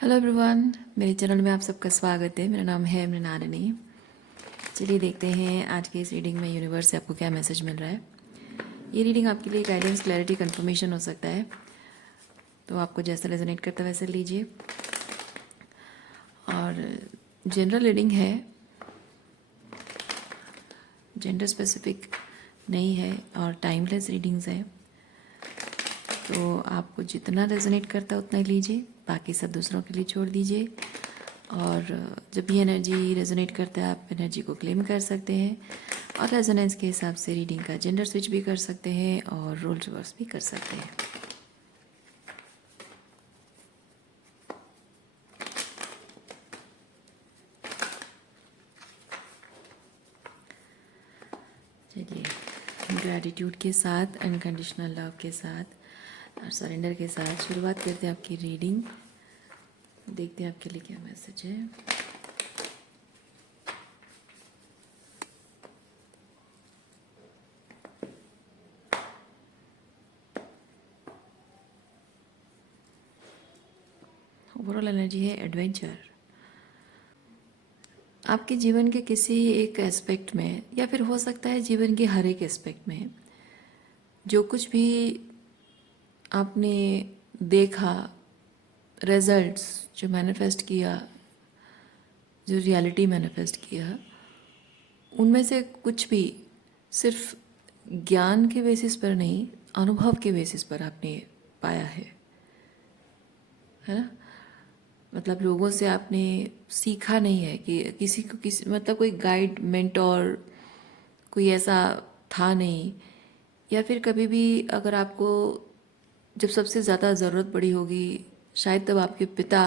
Hello everyone, मेरे channel में आप सबका स्वागत है। मेरा नाम है मृणालिनी। चलिए देखते हैं आज की इस रीडिंग में यूनिवर्स से आपको क्या मैसेज मिल रहा है। ये रीडिंग आपके लिए गाइडेंस, क्लैरिटी, कंफर्मेशन हो सकता है, तो आपको जैसा रेजोनेट करता है वैसे लीजिए। और जनरल रीडिंग है, जेंडर स्पेसिफिक नहीं है और टाइमलेस रीडिंग्स है, तो आपको जितना रेजोनेट करता है उतना ही लीजिए, बाकी सब दूसरों के लिए छोड़ दीजिए। और जब भी एनर्जी रेजोनेट करता है आप एनर्जी को क्लेम कर सकते हैं और रेजोनेंस के हिसाब से रीडिंग का जेंडर स्विच भी कर सकते हैं और रोल रिवर्स भी कर सकते हैं। चलिए ग्रैटिट्यूड के साथ, अनकंडीशनल लव के साथ और सरेंडर के साथ शुरुआत करते हैं आपकी रीडिंग। देखते हैं आपके लिए क्या मैसेज है। ओवरऑल एनर्जी है एडवेंचर। आपके जीवन के किसी एक एस्पेक्ट में, या फिर हो सकता है जीवन के हर एक एस्पेक्ट में, जो कुछ भी आपने देखा, रिजल्ट्स जो मैनिफेस्ट किया, जो रियलिटी मैनिफेस्ट किया, उनमें से कुछ भी सिर्फ ज्ञान के बेसिस पर नहीं, अनुभव के बेसिस पर आपने पाया है ना। मतलब लोगों से आपने सीखा नहीं है कि किसी को किसी, मतलब कोई गाइड, मेंटोर कोई ऐसा था नहीं। या फिर कभी भी अगर आपको जब सबसे ज़्यादा ज़रूरत पड़ी होगी, शायद तब आपके पिता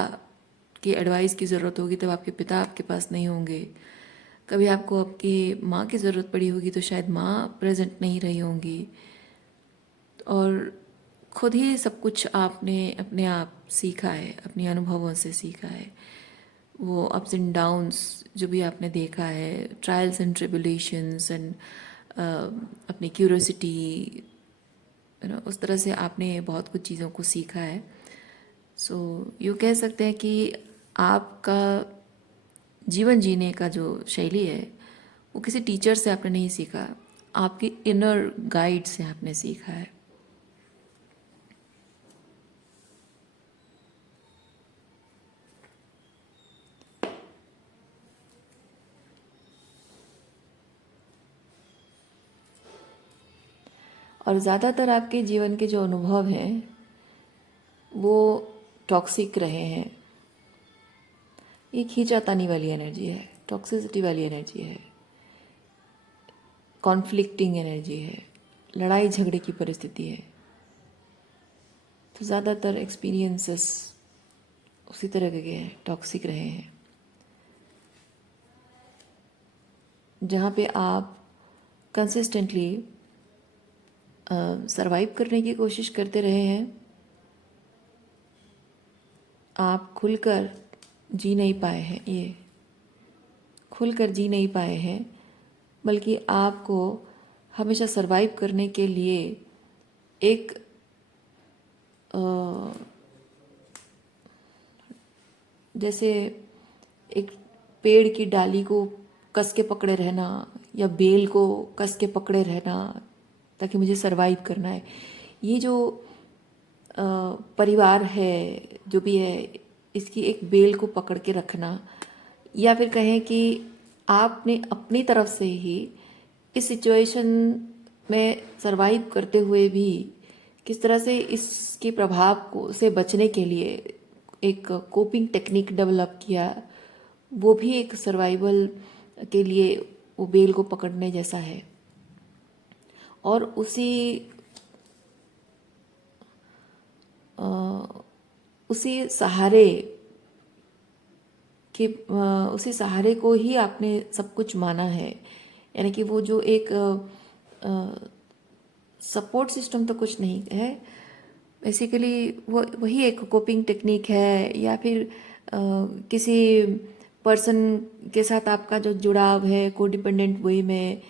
की एडवाइस की ज़रूरत होगी, तब आपके पिता आपके पास नहीं होंगे। कभी आपको आपकी माँ की ज़रूरत पड़ी होगी तो शायद माँ प्रेजेंट नहीं रही होंगी। और खुद ही सब कुछ आपने अपने आप सीखा है, अपने अनुभवों से सीखा है। वो अप्स एंड डाउन्स जो भी आपने देखा है, ट्रायल्स एंड ट्रिबुलेशंस एंड अपनी क्यूरोसिटी, उस तरह से आपने बहुत कुछ चीज़ों को सीखा है। सो यूँ कह सकते हैं कि आपका जीवन जीने का जो शैली है वो किसी टीचर से आपने नहीं सीखा, आपके इनर गाइड से आपने सीखा है। और ज़्यादातर आपके जीवन के जो अनुभव हैं वो टॉक्सिक रहे हैं। ये खींचातानी वाली एनर्जी है, टॉक्सिसिटी वाली एनर्जी है, कॉन्फ्लिक्टिंग एनर्जी है, लड़ाई झगड़े की परिस्थिति है। तो ज़्यादातर एक्सपीरियंसेस उसी तरह के हैं, टॉक्सिक रहे हैं, जहाँ पे आप कंसिस्टेंटली सरवाइव करने की कोशिश करते रहे हैं। आप खुलकर जी नहीं पाए हैं, ये खुलकर जी नहीं पाए हैं, बल्कि आपको हमेशा सरवाइव करने के लिए एक जैसे एक पेड़ की डाली को कस के पकड़े रहना या बेल को कस के पकड़े रहना ताकि मुझे सरवाइव करना है। ये जो परिवार है, जो भी है, इसकी एक बेल को पकड़ के रखना, या फिर कहें कि आपने अपनी तरफ से ही इस सिचुएशन में सरवाइव करते हुए भी किस तरह से इसके प्रभाव को से बचने के लिए एक कोपिंग टेक्निक डेवलप किया, वो भी एक सर्वाइवल के लिए वो बेल को पकड़ने जैसा है। और उसी सहारे कि उसी सहारे को ही आपने सब कुछ माना है। यानी कि वो जो एक सपोर्ट सिस्टम तो कुछ नहीं है, बेसिकली वो वही एक कोपिंग टेक्निक है, या फिर किसी पर्सन के साथ आपका जो जुड़ाव है कोडिपेंडेंट वे में,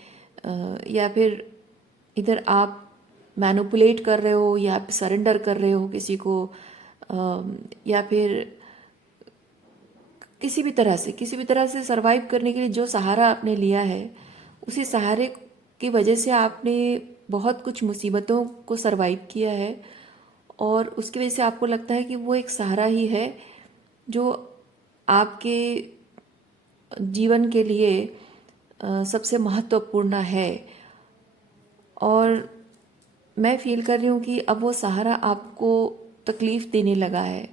या फिर इधर आप मैनिपुलेट कर रहे हो या आप सरेंडर कर रहे हो किसी को, या फिर किसी भी तरह से सरवाइव करने के लिए जो सहारा आपने लिया है, उसी सहारे की वजह से आपने बहुत कुछ मुसीबतों को सरवाइव किया है, और उसकी वजह से आपको लगता है कि वो एक सहारा ही है जो आपके जीवन के लिए सबसे महत्वपूर्ण है। और मैं फील कर रही हूँ कि अब वो सहारा आपको तकलीफ़ देने लगा है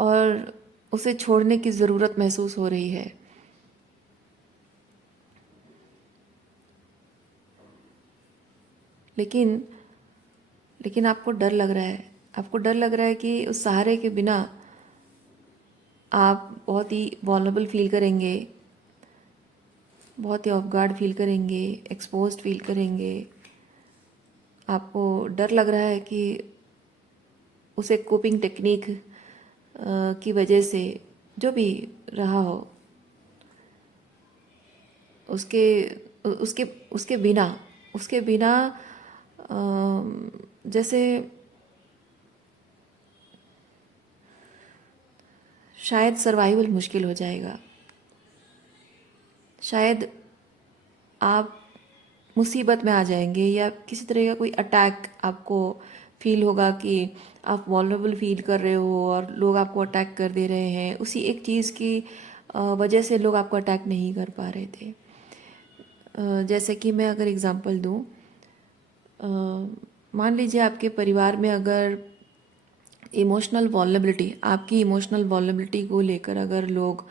और उसे छोड़ने की ज़रूरत महसूस हो रही है। लेकिन लेकिन आपको डर लग रहा है, आपको डर लग रहा है कि उस सहारे के बिना आप बहुत ही वॉल्नरेबल फील करेंगे, बहुत ही ऑफ गार्ड फील करेंगे, एक्सपोज्ड फील करेंगे। आपको डर लग रहा है कि उसे कोपिंग टेक्निक की वजह से जो भी रहा हो, उसके उसके उसके बिना जैसे शायद सर्वाइवल मुश्किल हो जाएगा। शायद आप मुसीबत में आ जाएंगे, या किसी तरह का कोई अटैक आपको फील होगा कि आप वल्नरेबल फील कर रहे हो और लोग आपको अटैक कर दे रहे हैं। उसी एक चीज़ की वजह से लोग आपको अटैक नहीं कर पा रहे थे। जैसे कि मैं अगर एग्ज़ाम्पल दूँ, मान लीजिए आपके परिवार में अगर आपकी इमोशनल वल्नरेबिलिटी को लेकर अगर लोग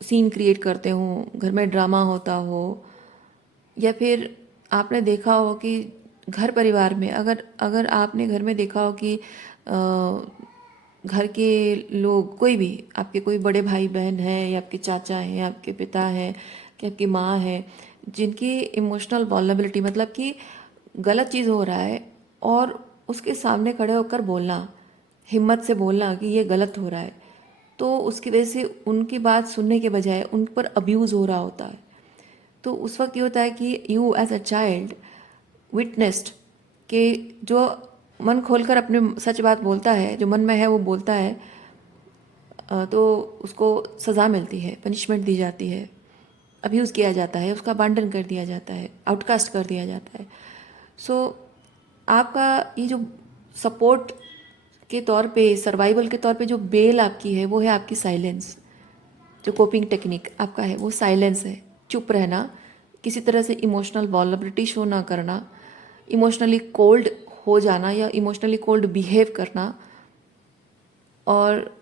सीन क्रिएट करते हों, घर में ड्रामा होता हो, या फिर आपने देखा हो कि घर परिवार में अगर अगर आपने घर में देखा हो कि घर के लोग, कोई भी आपके कोई बड़े भाई बहन हैं, या आपके चाचा हैं, आपके पिता हैं, कि आपकी माँ है, जिनकी इमोशनल वल्नरेबिलिटी मतलब कि गलत चीज़ हो रहा है और उसके सामने खड़े होकर बोलना, हिम्मत से बोलना कि ये गलत हो रहा है, तो उसकी वजह से उनकी बात सुनने के बजाय उन पर अब्यूज़ हो रहा होता है। तो उस वक्त ये होता है कि you as a child witnessed कि जो मन खोलकर अपने सच बात बोलता है, जो मन में है वो बोलता है, तो उसको सज़ा मिलती है, पनिशमेंट दी जाती है, अब्यूज़ किया जाता है, उसका अबांडन कर दिया जाता है, आउटकास्ट कर दिया जाता है। सो आपका ये जो सपोर्ट के तौर पे, सर्वाइवल के तौर पे जो बेल आपकी है, वो है आपकी साइलेंस। जो कोपिंग टेक्निक आपका है वो साइलेंस है, चुप रहना, किसी तरह से इमोशनल वल्नरेबिलिटी शो ना करना, इमोशनली कोल्ड हो जाना या इमोशनली कोल्ड बिहेव करना। और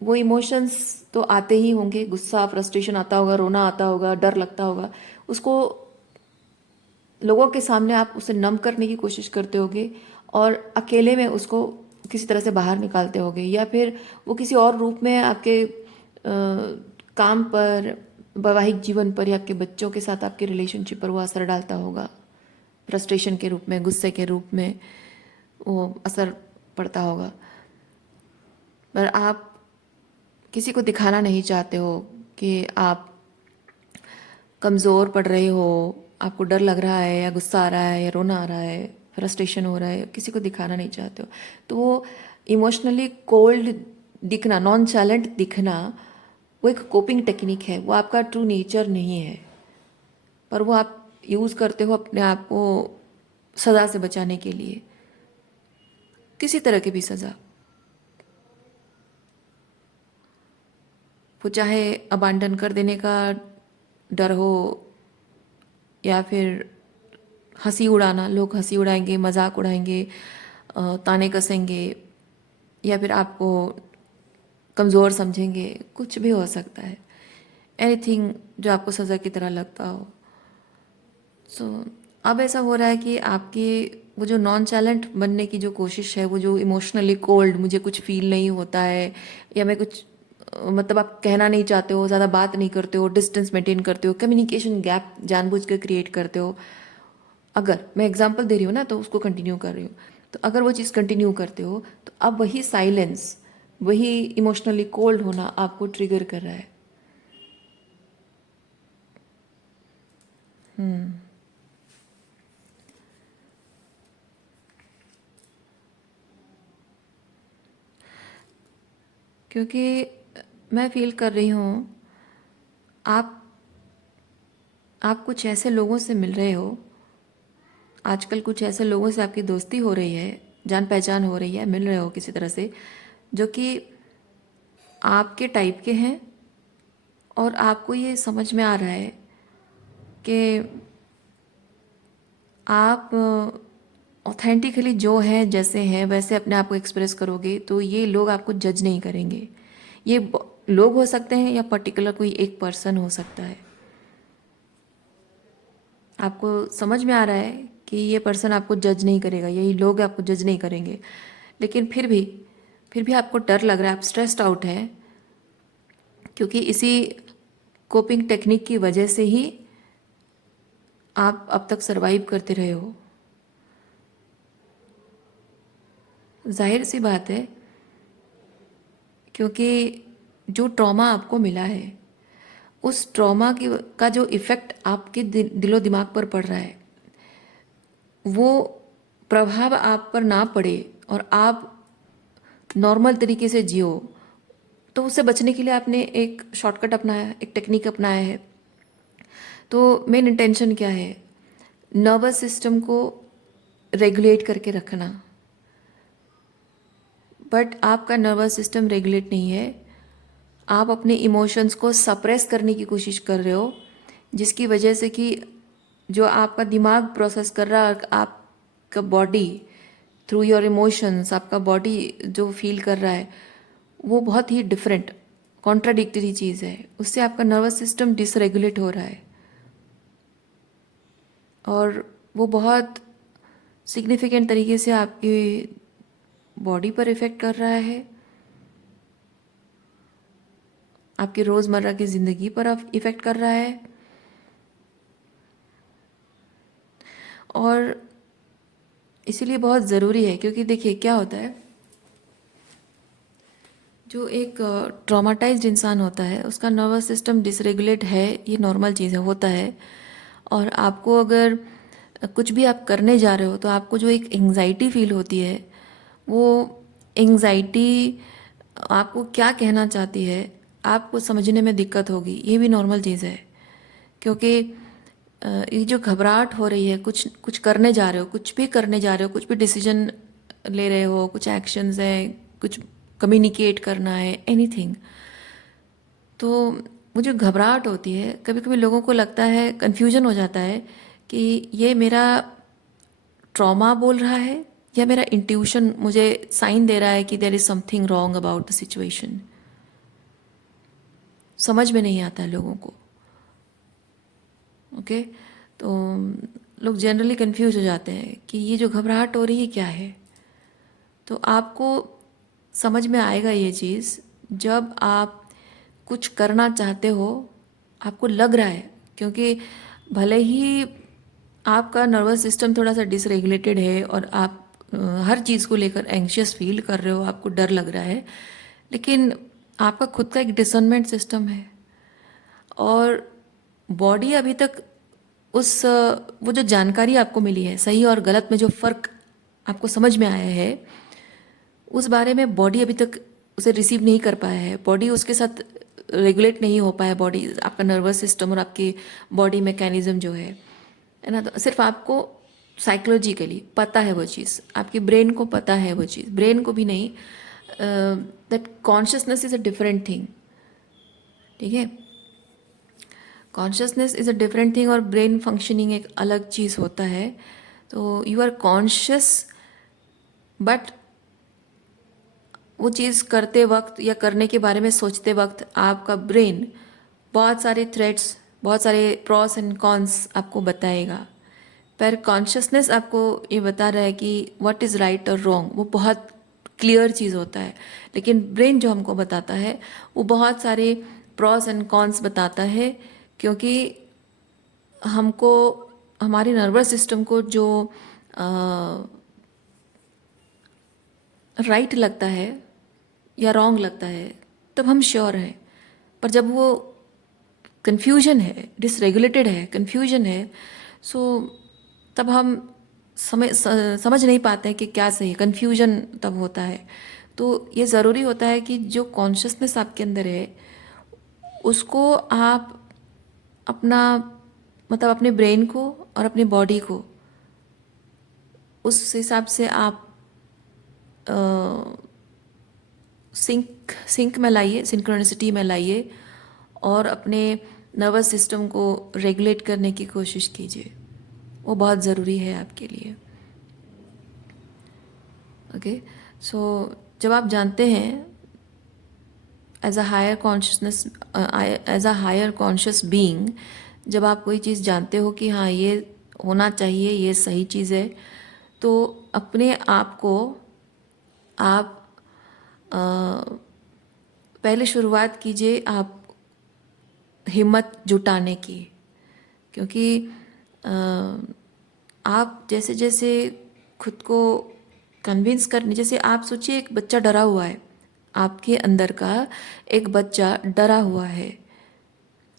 वो इमोशंस तो आते ही होंगे, गुस्सा, फ्रस्ट्रेशन आता होगा, रोना आता होगा, डर लगता होगा, उसको लोगों के सामने आप उसे नम करने की कोशिश करते होगे और अकेले में उसको किसी तरह से बाहर निकालते होगे, या फिर वो किसी और रूप में आपके काम पर, वैवाहिक जीवन पर, या आपके बच्चों के साथ आपके रिलेशनशिप पर वो असर डालता होगा। फ्रस्ट्रेशन के रूप में, गुस्से के रूप में वो असर पड़ता होगा। पर आप किसी को दिखाना नहीं चाहते हो कि आप कमज़ोर पड़ रहे हो, आपको डर लग रहा है, या गुस्सा आ रहा है, या रोना आ रहा है, फ्रस्ट्रेशन हो रहा है, किसी को दिखाना नहीं चाहते हो। तो वो इमोशनली कोल्ड दिखना, नॉन चैलेंट दिखना, वो एक कोपिंग टेक्निक है, वो आपका ट्रू नेचर नहीं है, पर वो आप यूज़ करते हो अपने आप को सज़ा से बचाने के लिए, किसी तरह की भी सज़ा। वो चाहे अबांडन कर देने का डर हो, या फिर हंसी उड़ाना, लोग हंसी उड़ाएंगे, मजाक उड़ाएंगे, ताने कसेंगे, या फिर आपको कमज़ोर समझेंगे, कुछ भी हो सकता है। एनीथिंग जो आपको सज़ा की तरह लगता हो। सो अब ऐसा हो रहा है कि आपकी वो जो नॉन चैलेंट बनने की जो कोशिश है, वो जो इमोशनली कोल्ड, मुझे कुछ फील नहीं होता है, या मैं कुछ मतलब आप कहना नहीं चाहते हो, ज़्यादा बात नहीं करते हो, डिस्टेंस मेंटेन करते हो, कम्युनिकेशन गैप जानबूझ कर क्रिएट करते हो। अगर मैं एग्जांपल दे रही हूँ ना, तो उसको कंटिन्यू कर रही हूँ। तो अगर वो चीज़ कंटिन्यू करते हो, तो अब वही साइलेंस, वही इमोशनली कोल्ड होना आपको ट्रिगर कर रहा है। क्योंकि मैं फील कर रही हूँ आप आप कुछ ऐसे लोगों से मिल रहे हो, आजकल कुछ ऐसे लोगों से आपकी दोस्ती हो रही है, जान पहचान हो रही है, मिल रहे हो किसी तरह से, जो कि आपके टाइप के हैं और आपको ये समझ में आ रहा है कि आप ऑथेंटिकली जो है जैसे हैं वैसे अपने आप को एक्सप्रेस करोगे तो ये लोग आपको जज नहीं करेंगे। ये लोग हो सकते हैं या पर्टिकुलर कोई एक पर्सन हो सकता है। आपको समझ में आ रहा है कि ये पर्सन आपको जज नहीं करेगा, यही लोग आपको जज नहीं करेंगे, लेकिन फिर भी आपको डर लग रहा है, आप स्ट्रेस्ड आउट है, क्योंकि इसी कोपिंग टेक्निक की वजह से ही आप अब तक सरवाइव करते रहे हो। जाहिर सी बात है, क्योंकि जो ट्रॉमा आपको मिला है उस ट्रॉमा की का जो इफ़ेक्ट आपके दिलो दिमाग पर पड़ रहा है, वो प्रभाव आप पर ना पड़े और आप नॉर्मल तरीके से जियो, तो उससे बचने के लिए आपने एक शॉर्टकट अपनाया, एक टेक्निक अपनाया है। तो मेन इंटेंशन क्या है? नर्वस सिस्टम को रेगुलेट करके रखना। बट आपका नर्वस सिस्टम रेगुलेट नहीं है, आप अपने इमोशंस को सप्रेस करने की कोशिश कर रहे हो, जिसकी वजह से कि जो आपका दिमाग प्रोसेस कर रहा है, आपका बॉडी थ्रू योर इमोशंस, आपका बॉडी जो फील कर रहा है वो बहुत ही डिफरेंट कॉन्ट्राडिक्टरी चीज़ है। उससे आपका नर्वस सिस्टम डिसरेगुलेट हो रहा है और वो बहुत सिग्निफिकेंट तरीके से आपकी बॉडी पर इफ़ेक्ट कर रहा है, आपकी रोज़मर्रा की ज़िंदगी पर इफ़ेक्ट कर रहा है। और इसीलिए बहुत ज़रूरी है, क्योंकि देखिए क्या होता है, जो एक ट्रॉमाटाइज्ड इंसान होता है उसका नर्वस सिस्टम डिसरेगुलेट है, ये नॉर्मल चीज़ है, होता है। और आपको अगर कुछ भी आप करने जा रहे हो तो आपको जो एक एंग्जाइटी फील होती है, वो एंग्जाइटी आपको क्या कहना चाहती है आपको समझने में दिक्कत होगी, ये भी नॉर्मल चीज़ है। क्योंकि ये जो घबराहट हो रही है, कुछ कुछ करने जा रहे हो, कुछ भी करने जा रहे हो, कुछ भी डिसीजन ले रहे हो, कुछ एक्शंस हैं, कुछ कम्युनिकेट करना है, एनीथिंग, तो वो जो घबराहट होती है, कभी कभी लोगों को लगता है, कन्फ्यूजन हो जाता है कि ये मेरा ट्रॉमा बोल रहा है या मेरा इंट्यूशन मुझे साइन दे रहा है कि there is something wrong about the situation. समझ में नहीं आता है लोगों को। ओके, तो लोग जनरली कंफ्यूज हो जाते हैं कि ये जो घबराहट हो रही है क्या है। तो आपको समझ में आएगा ये चीज़ जब आप कुछ करना चाहते हो, आपको लग रहा है, क्योंकि भले ही आपका नर्वस सिस्टम थोड़ा सा डिसरेगुलेटेड है और आप हर चीज़ को लेकर एंग्शियस फील कर रहे हो, आपको डर लग रहा है, लेकिन आपका खुद का एक डिसर्नमेंट सिस्टम है और बॉडी अभी तक वो जो जानकारी आपको मिली है, सही और गलत में जो फ़र्क आपको समझ में आया है, उस बारे में बॉडी अभी तक उसे रिसीव नहीं कर पाया है, बॉडी उसके साथ रेगुलेट नहीं हो पाया, बॉडी आपका नर्वस सिस्टम और आपकी बॉडी मैकेनिज्म जो है ना। तो सिर्फ आपको साइकोलॉजिकली पता है वो चीज़, आपके ब्रेन को पता है वो चीज़, ब्रेन को भी नहीं। That consciousness is a different thing, ठीक है। Consciousness is a different thing और ब्रेन फंक्शनिंग एक अलग चीज़ होता है। तो यू आर कॉन्शियस, बट वो चीज़ करते वक्त या करने के बारे में सोचते वक्त आपका ब्रेन बहुत सारे थ्रेट्स, बहुत सारे प्रॉस एंड कॉन्स आपको बताएगा। पर कॉन्शियसनेस आपको ये बता रहा है कि व्हाट इज़ राइट और रॉन्ग, वो बहुत क्लियर चीज़ होता है। लेकिन ब्रेन जो हमको बताता है वो बहुत सारे प्रॉस एंड कॉन्स बताता है, क्योंकि हमको हमारे नर्वस सिस्टम को जो राइट लगता है या रॉन्ग लगता है तब हम श्योर हैं। पर जब वो कन्फ्यूजन है, डिसरेगुलेटेड है, कन्फ्यूजन है, सो तब हम समझ नहीं पाते हैं कि क्या सही है, कन्फ्यूजन तब होता है। तो ये ज़रूरी होता है कि जो कॉन्शियसनेस आपके अंदर है उसको आप अपना मतलब अपने ब्रेन को और अपनी बॉडी को उस हिसाब से आप सिंक में लाइए, सिंक्रोनिसिटी में लाइए और अपने नर्वस सिस्टम को रेगुलेट करने की कोशिश कीजिए। वो बहुत ज़रूरी है आपके लिए। ओके, सो जब आप जानते हैं as a higher consciousness, as a higher conscious being, जब आप कोई चीज़ जानते हो कि हाँ ये होना चाहिए, ये सही चीज़ है, तो अपने आप को आप पहले शुरुआत कीजिए आप हिम्मत जुटाने की। क्योंकि अ, आप जैसे जैसे खुद को कन्विंस करने, जैसे आप सोचिए एक बच्चा डरा हुआ है, आपके अंदर का एक बच्चा डरा हुआ है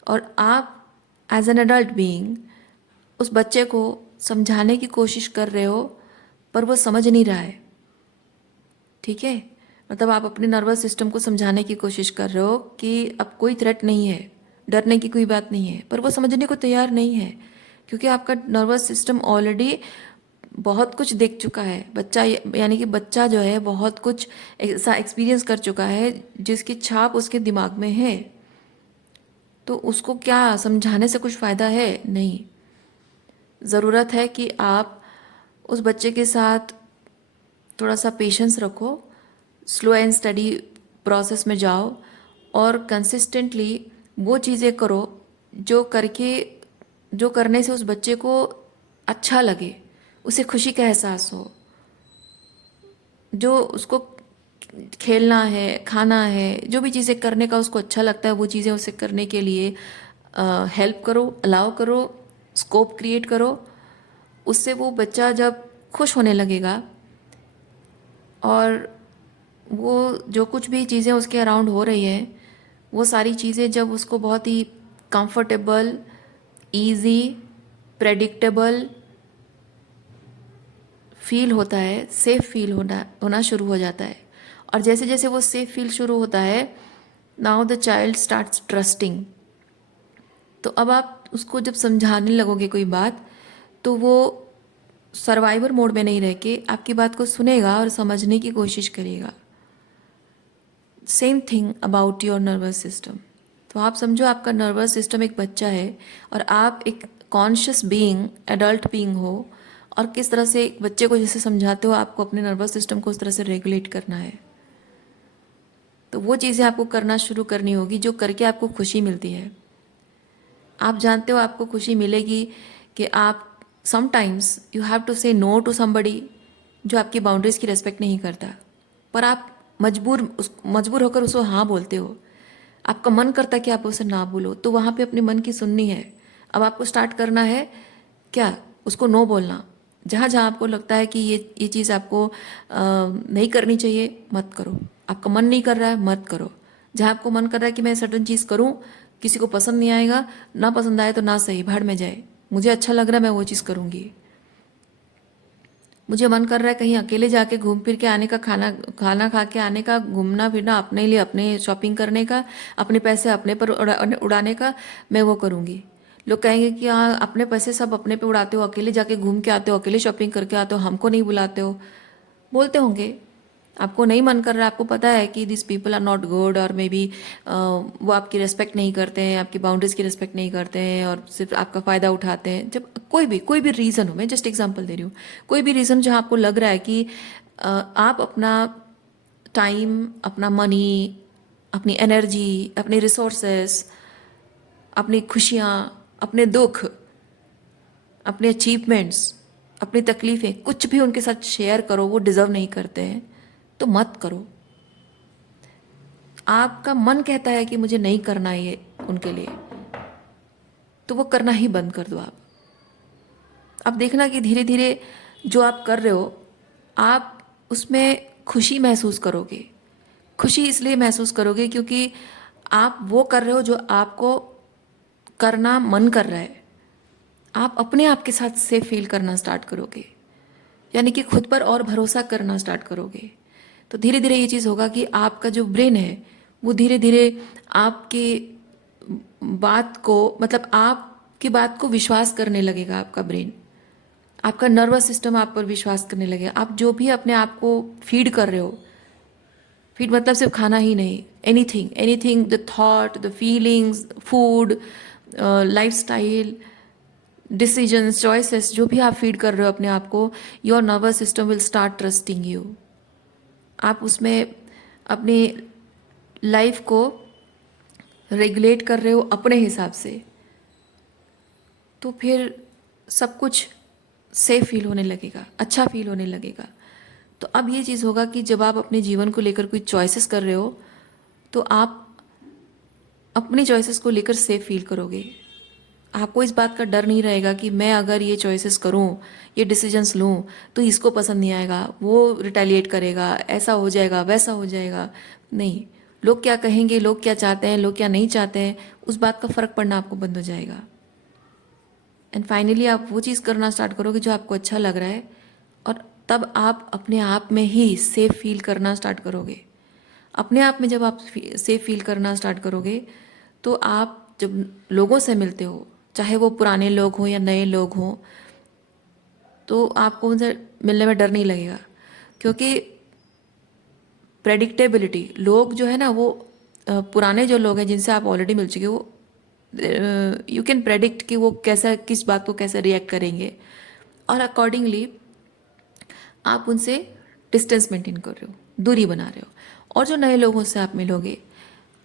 और आप एज एन एडल्ट बीइंग उस बच्चे को समझाने की कोशिश कर रहे हो पर वो समझ नहीं रहा है। ठीक है, मतलब आप अपने नर्वस सिस्टम को समझाने की कोशिश कर रहे हो कि अब कोई थ्रेट नहीं है, डरने की कोई बात नहीं है, पर वो समझने को तैयार नहीं है क्योंकि आपका नर्वस सिस्टम ऑलरेडी बहुत कुछ देख चुका है। बच्चा यानी कि बच्चा जो है बहुत कुछ ऐसा एक्सपीरियंस कर चुका है जिसकी छाप उसके दिमाग में है। तो उसको क्या समझाने से कुछ फ़ायदा है? नहीं। ज़रूरत है कि आप उस बच्चे के साथ थोड़ा सा पेशेंस रखो, स्लो एंड स्टडी प्रोसेस में जाओ और कंसिस्टेंटली वो चीज़ें करो जो करने से उस बच्चे को अच्छा लगे, उसे खुशी का एहसास हो। जो उसको खेलना है, खाना है, जो भी चीज़ें करने का उसको अच्छा लगता है वो चीज़ें उसे करने के लिए हेल्प करो, अलाउ करो, स्कोप क्रिएट करो। उससे वो बच्चा जब खुश होने लगेगा और वो जो कुछ भी चीज़ें उसके अराउंड हो रही है वो सारी चीज़ें जब उसको बहुत ही कंफर्टेबल, इजी, प्रेडिक्टेबल फील होता है, सेफ फील होना शुरू हो जाता है। और जैसे जैसे वो सेफ फील शुरू होता है, now the child starts trusting. तो अब आप उसको जब समझाने लगोगे कोई बात, तो वो सर्वाइवर मोड में नहीं रह के आपकी बात को सुनेगा और समझने की कोशिश करेगा। Same thing about your nervous system. तो आप समझो आपका नर्वस सिस्टम एक बच्चा है और आप एक कॉन्शियस बीइंग, एडल्ट बीइंग हो, और किस तरह से एक बच्चे को जैसे समझाते हो आपको अपने नर्वस सिस्टम को उस तरह से रेगुलेट करना है। तो वो चीज़ें आपको करना शुरू करनी होगी जो करके आपको खुशी मिलती है। आप जानते हो आपको खुशी मिलेगी कि आप समटाइम्स यू हैव टू से नो टू समबडी जो आपकी बाउंड्रीज की रेस्पेक्ट नहीं करता, पर आप मजबूर होकर उसको हाँ बोलते हो। आपका मन करता है कि आप उसे ना बोलो, तो वहाँ पे अपने मन की सुननी है। अब आपको स्टार्ट करना है क्या, उसको नो बोलना। जहाँ जहाँ आपको लगता है कि ये चीज़ आपको नहीं करनी चाहिए, मत करो। आपका मन नहीं कर रहा है, मत करो। जहाँ आपको मन कर रहा है कि मैं सर्टन चीज़ करूँ, किसी को पसंद नहीं आएगा, ना पसंद आए तो ना सही, भाड़ में जाए, मुझे अच्छा लग रहा है मैं वो चीज़ करूँगी। मुझे मन कर रहा है कहीं अकेले जाके घूम फिर के आने का, खाना खाना खा के आने का, घूमना फिरना अपने लिए, अपने शॉपिंग करने का, अपने पैसे अपने पर उड़ाने का, मैं वो करूँगी। लोग कहेंगे कि हाँ अपने पैसे सब अपने पे उड़ाते हो, अकेले जाके घूम के आते हो, अकेले शॉपिंग करके आते हो, हमको नहीं बुलाते हो। बोलते होंगे। आपको नहीं मन कर रहा है, आपको पता है कि this people are not good, और मे बी वो आपकी रिस्पेक्ट नहीं करते हैं, आपकी बाउंड्रीज की रिस्पेक्ट नहीं करते हैं और सिर्फ आपका फ़ायदा उठाते हैं। जब कोई भी रीज़न हो, मैं जस्ट एग्जांपल दे रही हूँ, कोई भी रीज़न जहाँ आपको लग रहा है कि आप अपना टाइम, अपना मनी, अपनी एनर्जी, अपने रिसोर्सेस, अपनी खुशियाँ, अपने दुख, अपने अचीवमेंट्स, अपनी तकलीफ़ें, कुछ भी उनके साथ शेयर करो, वो डिज़र्व नहीं करते हैं, तो मत करो। आपका मन कहता है कि मुझे नहीं करना है ये उनके लिए, तो वो करना ही बंद कर दो। आप देखना कि धीरे धीरे जो आप कर रहे हो, आप उसमें खुशी महसूस करोगे। खुशी इसलिए महसूस करोगे क्योंकि आप वो कर रहे हो जो आपको करना मन कर रहा है। आप अपने आप के साथ सेफ फील करना स्टार्ट करोगे, यानी कि खुद पर और भरोसा करना स्टार्ट करोगे। तो धीरे धीरे ये चीज़ होगा कि आपका जो ब्रेन है वो धीरे धीरे आपके बात को, मतलब आपकी बात को विश्वास करने लगेगा। आपका ब्रेन, आपका नर्वस सिस्टम आप पर विश्वास करने लगेगा। आप जो भी अपने आप को फीड कर रहे हो, फीड मतलब सिर्फ खाना ही नहीं, anything anything, the thought, the feelings, food, lifestyle, decisions, choices, जो भी आप फीड कर रहे हो अपने आप को, your nervous system will start trusting you. आप उसमें अपनी लाइफ को रेगुलेट कर रहे हो अपने हिसाब से, तो फिर सब कुछ सेफ फील होने लगेगा, अच्छा फील होने लगेगा। तो अब ये चीज़ होगा कि जब आप अपने जीवन को लेकर कोई चॉइसेस कर रहे हो तो आप अपनी चॉइसेस को लेकर सेफ फील करोगे। आपको इस बात का डर नहीं रहेगा कि मैं अगर ये चॉइसेस करूं, ये डिसीजंस लूं, तो इसको पसंद नहीं आएगा, वो रिटेलिएट करेगा, ऐसा हो जाएगा, वैसा हो जाएगा। नहीं, लोग क्या कहेंगे, लोग क्या चाहते हैं, लोग क्या नहीं चाहते हैं, उस बात का फ़र्क पड़ना आपको बंद हो जाएगा। एंड फाइनली आप वो चीज़ करना स्टार्ट करोगे जो आपको अच्छा लग रहा है, और तब आप अपने आप में ही सेफ फील करना स्टार्ट करोगे। अपने आप में जब आप सेफ फील करना स्टार्ट करोगे तो आप जब लोगों से मिलते हो, चाहे वो पुराने लोग हों या नए लोग हों, तो आपको उनसे मिलने में डर नहीं लगेगा। क्योंकि प्रेडिक्टेबिलिटी, लोग जो है ना वो पुराने जो लोग हैं जिनसे आप ऑलरेडी मिल चुके हो, यू कैन प्रेडिक्ट कि वो कैसा, किस बात को कैसे रिएक्ट करेंगे, और अकॉर्डिंगली आप उनसे डिस्टेंस मेंटेन कर रहे हो, दूरी बना रहे हो। और जो नए लोगों से आप मिलोगे,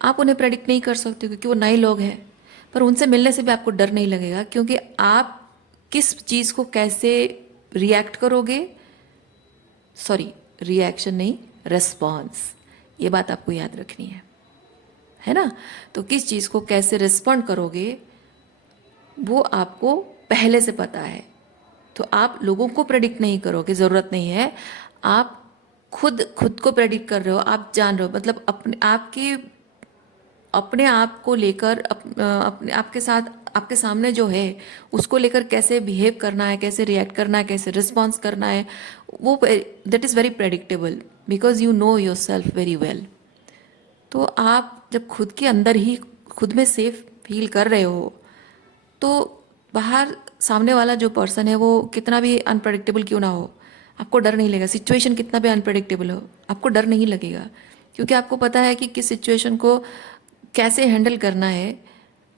आप उन्हें प्रेडिक्ट नहीं कर सकते क्योंकि वो नए लोग हैं, पर उनसे मिलने से भी आपको डर नहीं लगेगा, क्योंकि आप किस चीज़ को कैसे रिएक्ट करोगे, सॉरी, रिएक्शन नहीं, रेस्पॉन्स, ये बात आपको याद रखनी है ना। तो किस चीज़ को कैसे रिस्पॉन्ड करोगे वो आपको पहले से पता है। तो आप लोगों को प्रेडिक्ट नहीं करोगे, ज़रूरत नहीं है। आप खुद खुद को प्रेडिक्ट कर रहे हो, आप जान रहे हो, मतलब अपने आप को लेकर अपने आपके साथ, आपके सामने जो है उसको लेकर कैसे बिहेव करना है, कैसे रिएक्ट करना है, कैसे रिस्पॉन्स करना है, वो that is very predictable, because you know your self very well. तो आप जब खुद के अंदर ही खुद में सेफ फील कर रहे हो, तो बाहर सामने वाला जो पर्सन है वो कितना भी अनप्रडिक्टेबल क्यों ना हो, आपको डर नहीं लगेगा। सिचुएशन कितना भी अनप्रडिक्टेबल हो, आपको डर नहीं लगेगा, क्योंकि आपको पता है कि किस सिचुएशन को कैसे हैंडल करना है।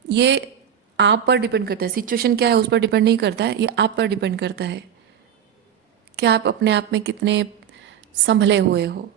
ये आप पर डिपेंड करता है, सिचुएशन क्या है उस पर डिपेंड नहीं करता है, ये आप पर डिपेंड करता है कि आप अपने आप में कितने संभले हुए हो।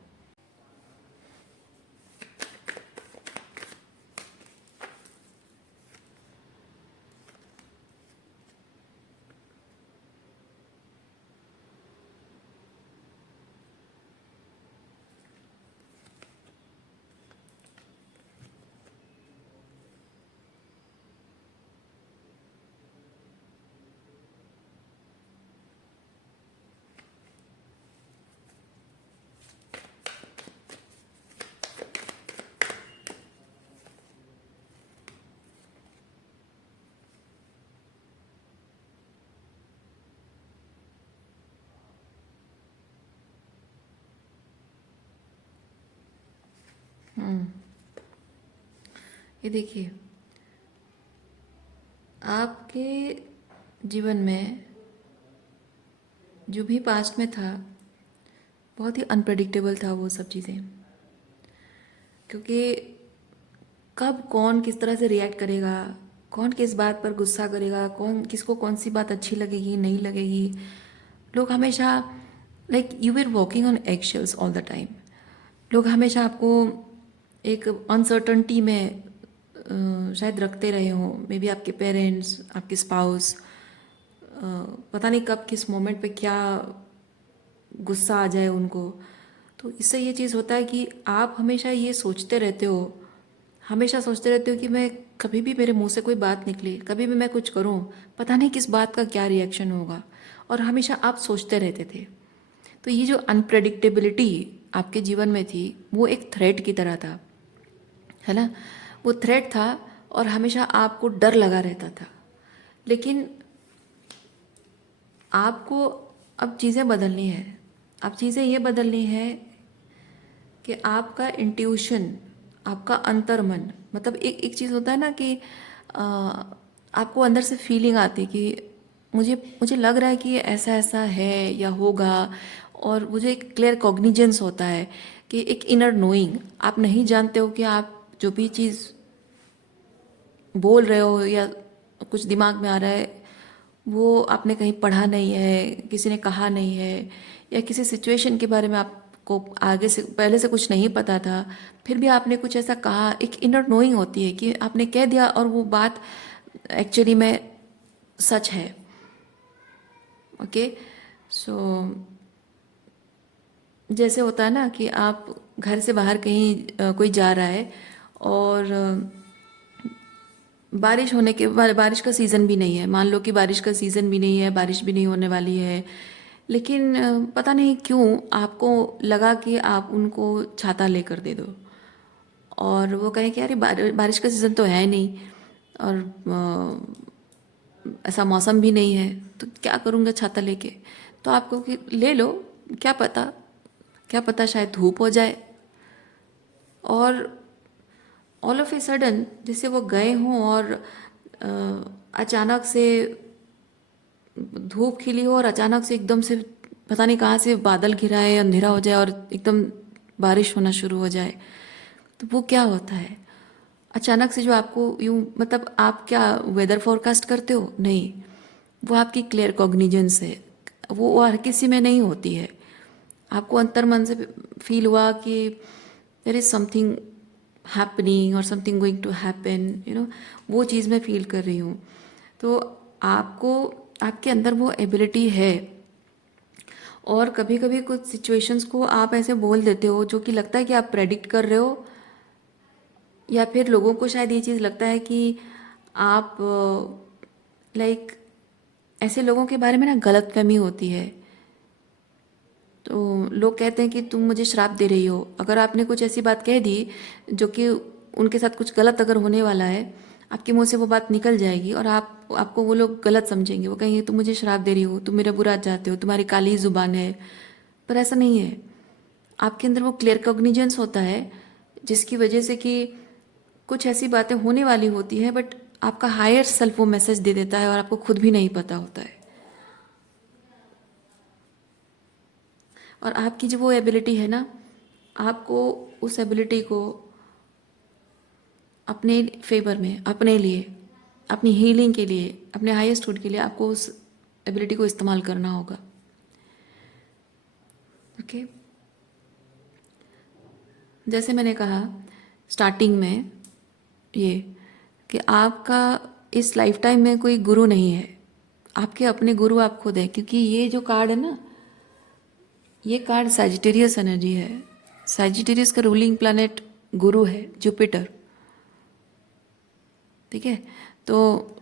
ये देखिए, आपके जीवन में जो भी पास्ट में था बहुत ही अनप्रडिक्टेबल था वो सब चीज़ें, क्योंकि कब कौन किस तरह से रिएक्ट करेगा, कौन किस बात पर गुस्सा करेगा, कौन किसको कौन सी बात अच्छी लगेगी नहीं लगेगी, लोग हमेशा, like you were walking on egg shells all the time. लोग हमेशा आपको एक अनसर्टनटी में शायद रखते रहे हों, मे बी आपके पेरेंट्स, आपके स्पाउस, पता नहीं कब किस मोमेंट पे क्या गुस्सा आ जाए उनको। तो इससे ये चीज़ होता है कि आप हमेशा ये सोचते रहते हो, हमेशा सोचते रहते हो कि मैं कभी भी मेरे मुंह से कोई बात निकले, कभी भी मैं कुछ करूं, पता नहीं किस बात का क्या रिएक्शन होगा, और हमेशा आप सोचते रहते थे। तो ये जो अनप्रेडिक्टेबिलिटी आपके जीवन में थी वो एक थ्रेट की तरह था, है ना। वो थ्रेट था और हमेशा आपको डर लगा रहता था। लेकिन आपको अब चीज़ें बदलनी है। अब चीज़ें ये बदलनी है कि आपका इंट्यूशन, आपका अंतर्मन, मतलब एक एक चीज़ होता है ना कि अ, आपको अंदर से फीलिंग आती है कि मुझे मुझे लग रहा है कि ये ऐसा ऐसा है या होगा, और मुझे एक क्लियर कॉग्निजेंस होता है कि एक इनर नोइंग, आप नहीं जानते हो कि आप जो भी चीज़ बोल रहे हो या कुछ दिमाग में आ रहा है, वो आपने कहीं पढ़ा नहीं है, किसी ने कहा नहीं है, या किसी सिचुएशन के बारे में आपको आगे से पहले से कुछ नहीं पता था, फिर भी आपने कुछ ऐसा कहा। एक इनर नोइंग होती है कि आपने कह दिया और वो बात एक्चुअली में सच है। ओके, सो जैसे होता है ना कि आप घर से बाहर कहीं कोई जा रहा है और बारिश होने के बाद, बारिश का सीज़न भी नहीं है, मान लो कि बारिश का सीज़न भी नहीं है, बारिश भी नहीं होने वाली है, लेकिन पता नहीं क्यों आपको लगा कि आप उनको छाता लेकर दे दो, और वो कहे कि अरे बारिश का सीज़न तो है नहीं, और ऐसा मौसम भी नहीं है, तो क्या करूँगा छाता लेके। तो आपको कि ले लो, क्या पता, क्या पता शायद धूप हो जाए। और ऑल ऑफ ए सडन जैसे वो गए हों और अचानक से धूप खिली हो और अचानक से एकदम से पता नहीं कहाँ से बादल घिरा है, अंधेरा हो जाए और एकदम बारिश होना शुरू हो जाए। तो वो क्या होता है, अचानक से जो आपको यूं, मतलब आप क्या वेदर फोरकास्ट करते हो? नहीं, वो आपकी क्लियर कॉग्निजेंस है, वो हर किसी में नहीं होती है। आपको अंतर्मन से फील हुआ कि देयर इज समथिंग हैपनिंग और समथिंग गोइंग टू हैपन, वो चीज़ मैं फील कर रही हूँ। तो आपको, आपके अंदर वो एबिलिटी है। और कभी कभी कुछ सिचुएशंस को आप ऐसे बोल देते हो जो कि लगता है कि आप प्रेडिक्ट कर रहे हो, या फिर लोगों को शायद ये चीज़ लगता है कि आप लाइक ऐसे लोगों के बारे में ना गलतफहमी होती है। तो लोग कहते हैं कि तुम मुझे श्राप दे रही हो, अगर आपने कुछ ऐसी बात कह दी जो कि उनके साथ कुछ गलत अगर होने वाला है, आपके मुंह से वो बात निकल जाएगी और आपको वो लोग गलत समझेंगे, वो कहेंगे तुम मुझे श्राप दे रही हो, तुम मेरा बुरा चाहते हो, तुम्हारी काली जुबान है। पर ऐसा नहीं है, आपके अंदर वो क्लियर कॉग्निजेंस होता है जिसकी वजह से कि कुछ ऐसी बातें होने वाली होती हैं, बट आपका हायर सेल्फ वो मैसेज दे देता है और आपको खुद भी नहीं पता होता है। और आपकी जो वो एबिलिटी है ना, आपको उस एबिलिटी को अपने फेवर में, अपने लिए, अपनी हीलिंग के लिए, अपने हाईएस्ट गुड के लिए आपको उस एबिलिटी को इस्तेमाल करना होगा। ओके, जैसे मैंने कहा स्टार्टिंग में ये, कि आपका इस लाइफ टाइम में कोई गुरु नहीं है, आपके अपने गुरु आप खुद हैं। क्योंकि ये जो कार्ड है ना, ये कार्ड सैजिटेरियस एनर्जी है। सैजिटेरियस का रूलिंग प्लैनेट गुरु है, जुपिटर। ठीक है, तो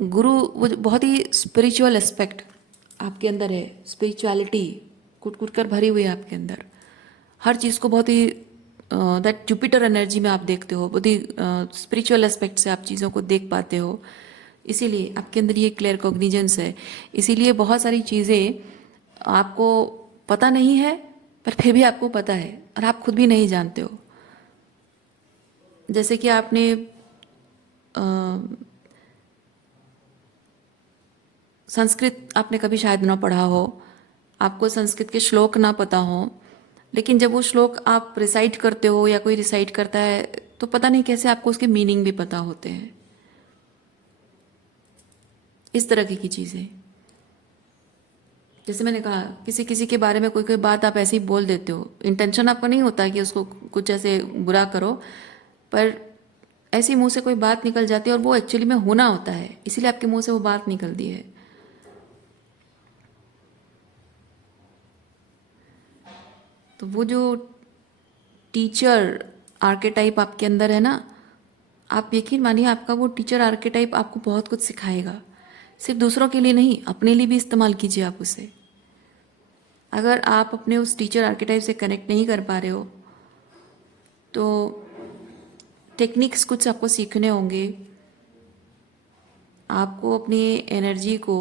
गुरु वो जो बहुत ही स्पिरिचुअल एस्पेक्ट आपके अंदर है, स्पिरिचुअलिटी कुट कुट कर भरी हुई है आपके अंदर। हर चीज़ को बहुत ही दैट जुपिटर एनर्जी में आप देखते हो, बहुत ही स्पिरिचुअल एस्पेक्ट से आप चीज़ों को देख पाते हो। इसीलिए आपके अंदर ये क्लियर कॉग्निजेंस है। इसीलिए बहुत सारी चीज़ें आपको पता नहीं है, पर फिर भी आपको पता है और आप खुद भी नहीं जानते हो। जैसे कि आपने अ, संस्कृत आपने कभी शायद ना पढ़ा हो, आपको संस्कृत के श्लोक ना पता हो, लेकिन जब वो श्लोक आप रिसाइट करते हो या कोई रिसाइट करता है, तो पता नहीं कैसे आपको उसके मीनिंग भी पता होते हैं। इस तरह की चीज़ें, जैसे मैंने कहा किसी किसी के बारे में कोई कोई बात आप ऐसे ही बोल देते हो, इंटेंशन आपका नहीं होता कि उसको कुछ ऐसे बुरा करो, पर ऐसे ही मुंह से कोई बात निकल जाती है और वो एक्चुअली में होना होता है, इसीलिए आपके मुंह से वो बात निकलती है। तो वो जो टीचर आर्केटाइप आपके अंदर है ना, आप यकीन मानिए आपका वो टीचर आर्केटाइप आपको बहुत कुछ सिखाएगा। सिर्फ दूसरों के लिए नहीं, अपने लिए भी इस्तेमाल कीजिए आप उसे। अगर आप अपने उस टीचर आर्केटाइप से कनेक्ट नहीं कर पा रहे हो, तो टेक्निक्स कुछ आपको सीखने होंगे। आपको अपनी एनर्जी को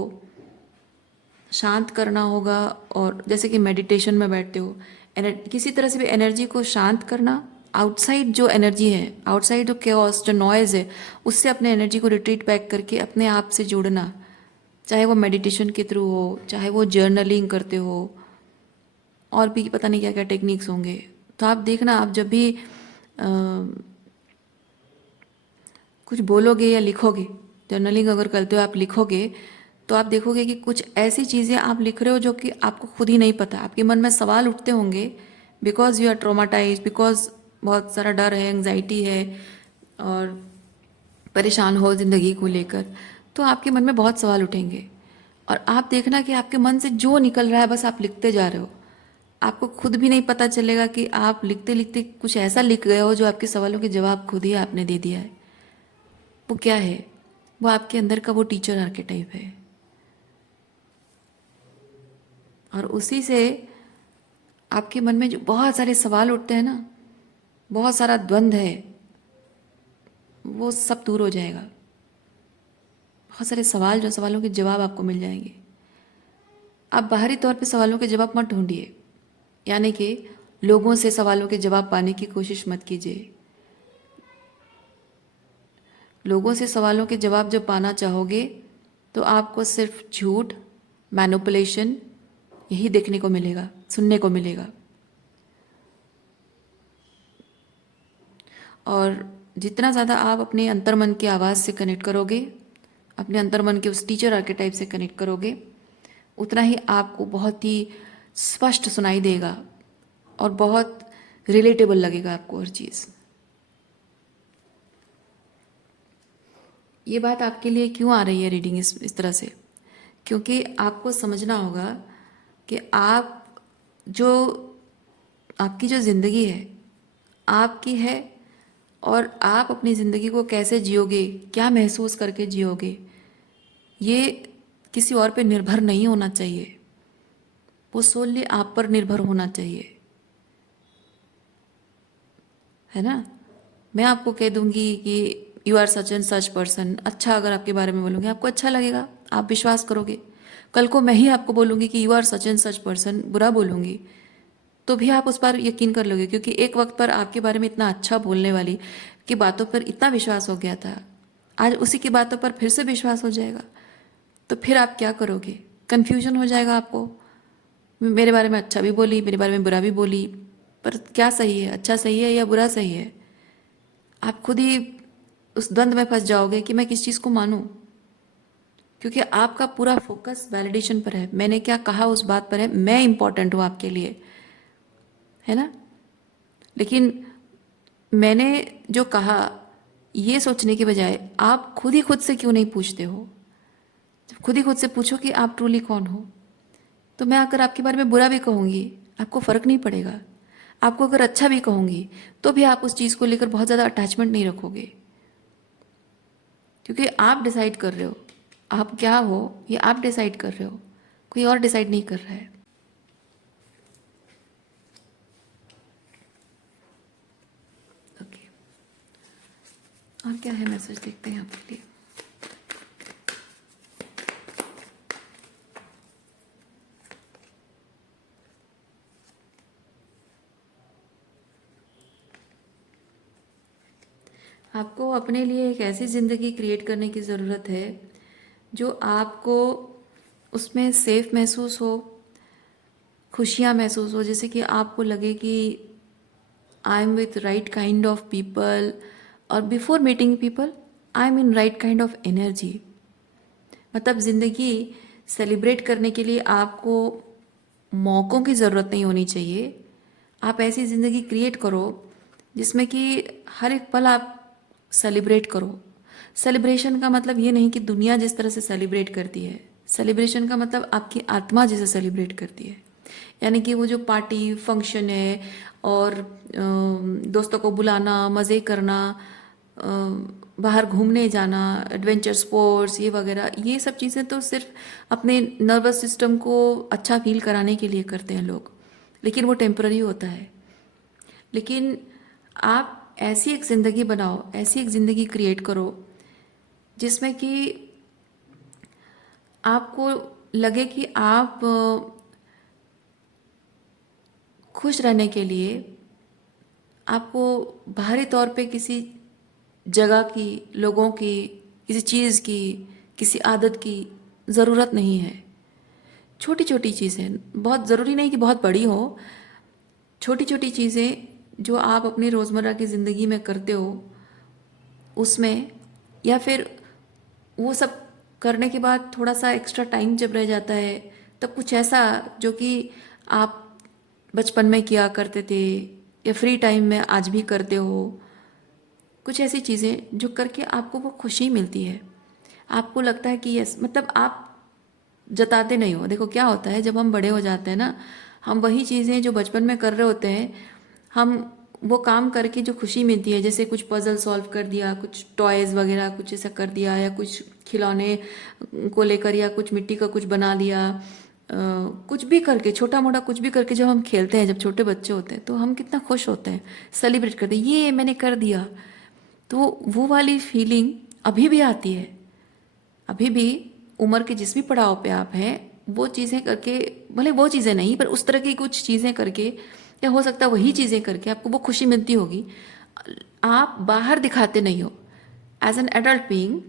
शांत करना होगा, और जैसे कि मेडिटेशन में बैठते हो, किसी तरह से भी एनर्जी को शांत करना, आउटसाइड जो एनर्जी है, आउटसाइड जो केओस जो नॉइज़ है, उससे अपने एनर्जी को रिट्रीट बैक करके अपने आप से जुड़ना, चाहे वो मेडिटेशन के थ्रू हो, चाहे वो जर्नलिंग करते हो, और भी पता नहीं क्या क्या टेक्निक्स होंगे। तो आप देखना, आप जब भी अ, कुछ बोलोगे या लिखोगे, जर्नलिंग अगर करते हो, आप लिखोगे, तो आप देखोगे कि कुछ ऐसी चीज़ें आप लिख रहे हो जो कि आपको खुद ही नहीं पता, आपके मन में सवाल उठते होंगे, because you are traumatise, because बहुत सारा डर है, एंग्जाइटी है, और परेशान हो ज़िंदगी को लेकर, तो आपके मन में बहुत सवाल उठेंगे। और आप देखना कि आपके मन से जो निकल रहा है बस आप लिखते जा रहे हो, आपको खुद भी नहीं पता चलेगा कि आप लिखते लिखते कुछ ऐसा लिख गए हो जो आपके सवालों के जवाब खुद ही आपने दे दिया है। वो क्या है? वो आपके अंदर का वो टीचर आर्केटाइप है, और उसी से आपके मन में जो बहुत सारे सवाल उठते हैं ना, बहुत सारा द्वंद्व है, वो सब दूर हो जाएगा। बहुत सारे सवाल, जो सवालों के जवाब आपको मिल जाएंगे। आप बाहरी तौर पे सवालों के जवाब मत ढूंढिए, यानी कि लोगों से सवालों के जवाब पाने की कोशिश मत कीजिए। लोगों से सवालों के जवाब जब पाना चाहोगे तो आपको सिर्फ झूठ, मैनिपुलेशन, यही देखने को मिलेगा, सुनने को मिलेगा। और जितना ज़्यादा आप अपने अंतर्मन की आवाज़ से कनेक्ट करोगे, अपने अंतर्मन के उस टीचर आर्केटाइप से कनेक्ट करोगे, उतना ही आपको बहुत ही स्पष्ट सुनाई देगा और बहुत रिलेटेबल लगेगा आपको हर चीज़। ये बात आपके लिए क्यों आ रही है रीडिंग इस तरह से? क्योंकि आपको समझना होगा कि आप जो आपकी जो ज़िंदगी है, आपकी है, और आप अपनी ज़िंदगी को कैसे जियोगे, क्या महसूस करके जियोगे, ये किसी और पे निर्भर नहीं होना चाहिए। वो सोल्ली आप पर निर्भर होना चाहिए, है ना? मैं आपको कह दूंगी कि you are such and such person, अच्छा अगर आपके बारे में बोलूँगी आपको अच्छा लगेगा, आप विश्वास करोगे। कल को मैं ही आपको बोलूँगी कि you are such and such person, बुरा बोलूँगी, तो भी आप उस पर यकीन कर लोगे, क्योंकि एक वक्त पर आपके बारे में इतना अच्छा बोलने वाली की बातों पर इतना विश्वास हो गया था, आज उसी की बातों पर फिर से विश्वास हो जाएगा। तो फिर आप क्या करोगे? कन्फ्यूजन हो जाएगा आपको। मेरे बारे में अच्छा भी बोली, मेरे बारे में बुरा भी बोली, पर क्या सही है? अच्छा सही है या बुरा सही है? आप खुद ही उस द्वंद्व में फंस जाओगे कि मैं किस चीज़ को मानूं, क्योंकि आपका पूरा फोकस वैलिडेशन पर है, मैंने क्या कहा उस बात पर है, मैं इंपॉर्टेंट हूँ आपके लिए, है ना? लेकिन मैंने जो कहा, ये सोचने के बजाय आप खुद ही खुद से क्यों नहीं पूछते हो? जब खुद ही खुद से पूछो कि आप ट्रूली कौन हो, तो मैं अगर आपके बारे में बुरा भी कहूँगी आपको फ़र्क नहीं पड़ेगा, आपको अगर अच्छा भी कहूँगी तो भी आप उस चीज़ को लेकर बहुत ज़्यादा अटैचमेंट नहीं रखोगे, क्योंकि आप डिसाइड कर रहे हो आप क्या हो, ये आप डिसाइड कर रहे हो, कोई और डिसाइड नहीं कर रहा है। ओके, और क्या है मैसेज देखते हैं आपके लिए। आपको अपने लिए एक ऐसी ज़िंदगी क्रिएट करने की ज़रूरत है जो आपको उसमें सेफ महसूस हो, खुशियाँ महसूस हो, जैसे कि आपको लगे कि I am with right kind of people, और before meeting people I am in right kind of energy. मतलब ज़िंदगी सेलिब्रेट करने के लिए आपको मौक़ों की ज़रूरत नहीं होनी चाहिए। आप ऐसी ज़िंदगी क्रिएट करो जिसमें कि हर एक पल आप सेलिब्रेट करो। सेलिब्रेशन का मतलब ये नहीं कि दुनिया जिस तरह से सेलिब्रेट करती है, सेलिब्रेशन का मतलब आपकी आत्मा जैसे सेलिब्रेट करती है। यानी कि वो जो पार्टी फंक्शन है, और दोस्तों को बुलाना, मज़े करना, बाहर घूमने जाना, एडवेंचर स्पोर्ट्स, ये वगैरह, ये सब चीज़ें तो सिर्फ अपने नर्वस सिस्टम को अच्छा फील कराने के लिए करते हैं लोग, लेकिन वो टेम्पररी होता है। लेकिन आप ऐसी एक ज़िंदगी बनाओ, ऐसी एक ज़िंदगी क्रिएट करो जिसमें कि आपको लगे कि आप खुश रहने के लिए आपको बाहरी तौर पे किसी जगह की, लोगों की, किसी चीज़ की, किसी आदत की ज़रूरत नहीं है। छोटी छोटी चीज़ें, बहुत ज़रूरी नहीं कि बहुत बड़ी हो, छोटी छोटी चीज़ें जो आप अपनी रोज़मर्रा की ज़िंदगी में करते हो उसमें, या फिर वो सब करने के बाद थोड़ा सा एक्स्ट्रा टाइम जब रह जाता है तब कुछ ऐसा जो कि आप बचपन में किया करते थे या फ्री टाइम में आज भी करते हो, कुछ ऐसी चीज़ें जो करके आपको वो खुशी मिलती है। आपको लगता है कि यस, मतलब आप जताते नहीं हो। देखो क्या होता है, जब हम बड़े हो जाते हैं ना, हम वही चीज़ें जो बचपन में कर रहे होते हैं, हम वो काम करके जो खुशी मिलती है, जैसे कुछ पजल सॉल्व कर दिया, कुछ टॉयज़ वगैरह कुछ ऐसा कर दिया, या कुछ खिलौने को लेकर, या कुछ मिट्टी का कुछ बना लिया, कुछ भी करके, छोटा मोटा कुछ भी करके जब हम खेलते हैं, जब छोटे बच्चे होते हैं तो हम कितना खुश होते हैं, सेलिब्रेट करते हैं, ये मैंने कर दिया। तो वो वाली फीलिंग अभी भी आती है। अभी भी उम्र के जिस भी पड़ाव पे आप हैं, वो चीज़ें करके, भले वो चीज़ें नहीं पर उस तरह की कुछ चीज़ें करके, या हो सकता है वही चीज़ें करके आपको वो खुशी मिलती होगी। आप बाहर दिखाते नहीं हो। एज एन एडल्ट बीइंग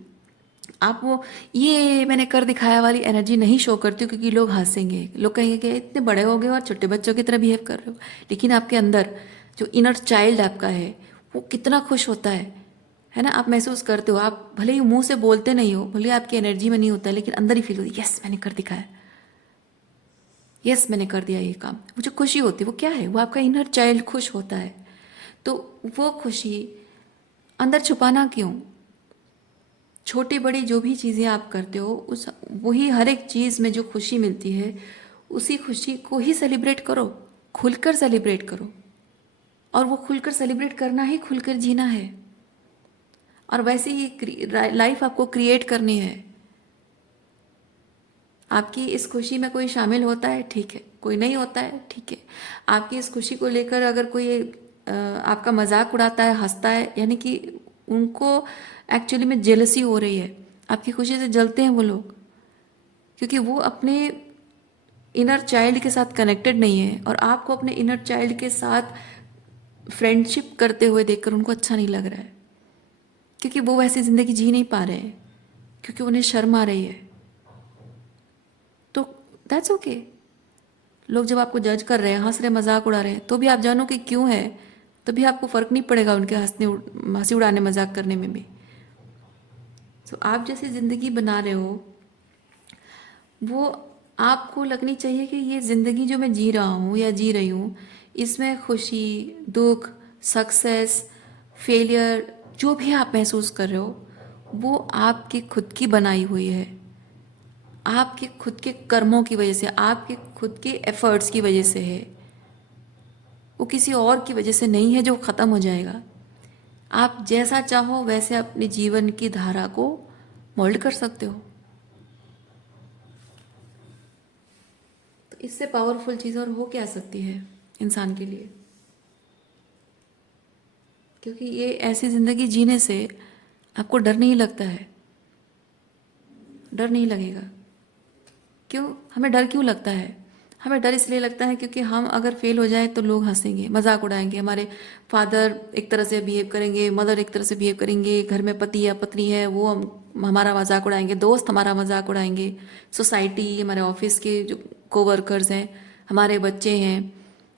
आप वो ये मैंने कर दिखाया वाली एनर्जी नहीं शो करती हो, क्योंकि लोग हंसेंगे, लोग कहेंगे कि इतने बड़े हो गए और छोटे बच्चों की तरह बिहेव कर रहे हो। लेकिन आपके अंदर जो इनर चाइल्ड आपका है वो कितना खुश होता है ना। आप महसूस करते हो, आप भले ही मुंह से बोलते नहीं हो, भले आपकी एनर्जी में नहीं होता है, लेकिन अंदर ही फील होती है, यस मैंने कर दिखाया, यस मैंने कर दिया ये काम। वो जो खुशी होती है वो क्या है, वो आपका इनर चाइल्ड खुश होता है। तो वो खुशी अंदर छुपाना क्यों। छोटी बड़ी जो भी चीज़ें आप करते हो, उस वही हर एक चीज़ में जो खुशी मिलती है, उसी खुशी को ही सेलिब्रेट करो, खुलकर सेलिब्रेट करो। और वो खुलकर सेलिब्रेट करना ही खुलकर जीना है। और वैसे ही लाइफ आपको क्रिएट करनी है। आपकी इस खुशी में कोई शामिल होता है, ठीक है, कोई नहीं होता है, ठीक है। आपकी इस खुशी को लेकर अगर कोई आपका मजाक उड़ाता है, हंसता है, यानी कि उनको एक्चुअली में जेलसी हो रही है, आपकी खुशी से जलते हैं वो लोग, क्योंकि वो अपने इनर चाइल्ड के साथ कनेक्टेड नहीं है, और आपको अपने इनर चाइल्ड के साथ फ्रेंडशिप करते हुए देखकर उनको अच्छा नहीं लग रहा है, क्योंकि वो वैसी ज़िंदगी जी नहीं पा रहे हैं, क्योंकि उन्हें शर्म आ रही है। तो दैट्स ओके। लोग जब आपको जज कर रहे हैं, हंस रहे, मजाक उड़ा रहे हैं, तो भी आप जानो कि क्यों है, तभी आपको फ़र्क नहीं पड़ेगा उनके हंसी उड़ाने, मजाक करने में भी। तो आप जैसी ज़िंदगी बना रहे हो, वो आपको लगनी चाहिए कि ये ज़िंदगी जो मैं जी रहा हूँ या जी रही हूँ, इसमें खुशी, दुख, सक्सेस, फेलियर, जो भी आप महसूस कर रहे हो, वो आपकी खुद की बनाई हुई है, आपके खुद के कर्मों की वजह से, आपके खुद के एफर्ट्स की वजह से है। वो किसी और की वजह से नहीं है जो ख़त्म हो जाएगा। आप जैसा चाहो वैसे अपने जीवन की धारा को मोल्ड कर सकते हो। तो इससे पावरफुल चीज़ और हो क्या सकती है इंसान के लिए। क्योंकि ये ऐसी ज़िंदगी जीने से आपको डर नहीं लगता है, डर नहीं लगेगा। क्यों, हमें डर क्यों लगता है। हमें डर इसलिए लगता है क्योंकि हम अगर फेल हो जाए तो लोग हंसेंगे, मजाक उड़ाएंगे, हमारे फादर एक तरह से बिहेव करेंगे, मदर एक तरह से बिहेव करेंगे, घर में पति या पत्नी है वो हमारा मजाक उड़ाएंगे, दोस्त हमारा मजाक उड़ाएंगे, सोसाइटी, हमारे ऑफिस के जो कोवर्कर्स हैं, हमारे बच्चे हैं,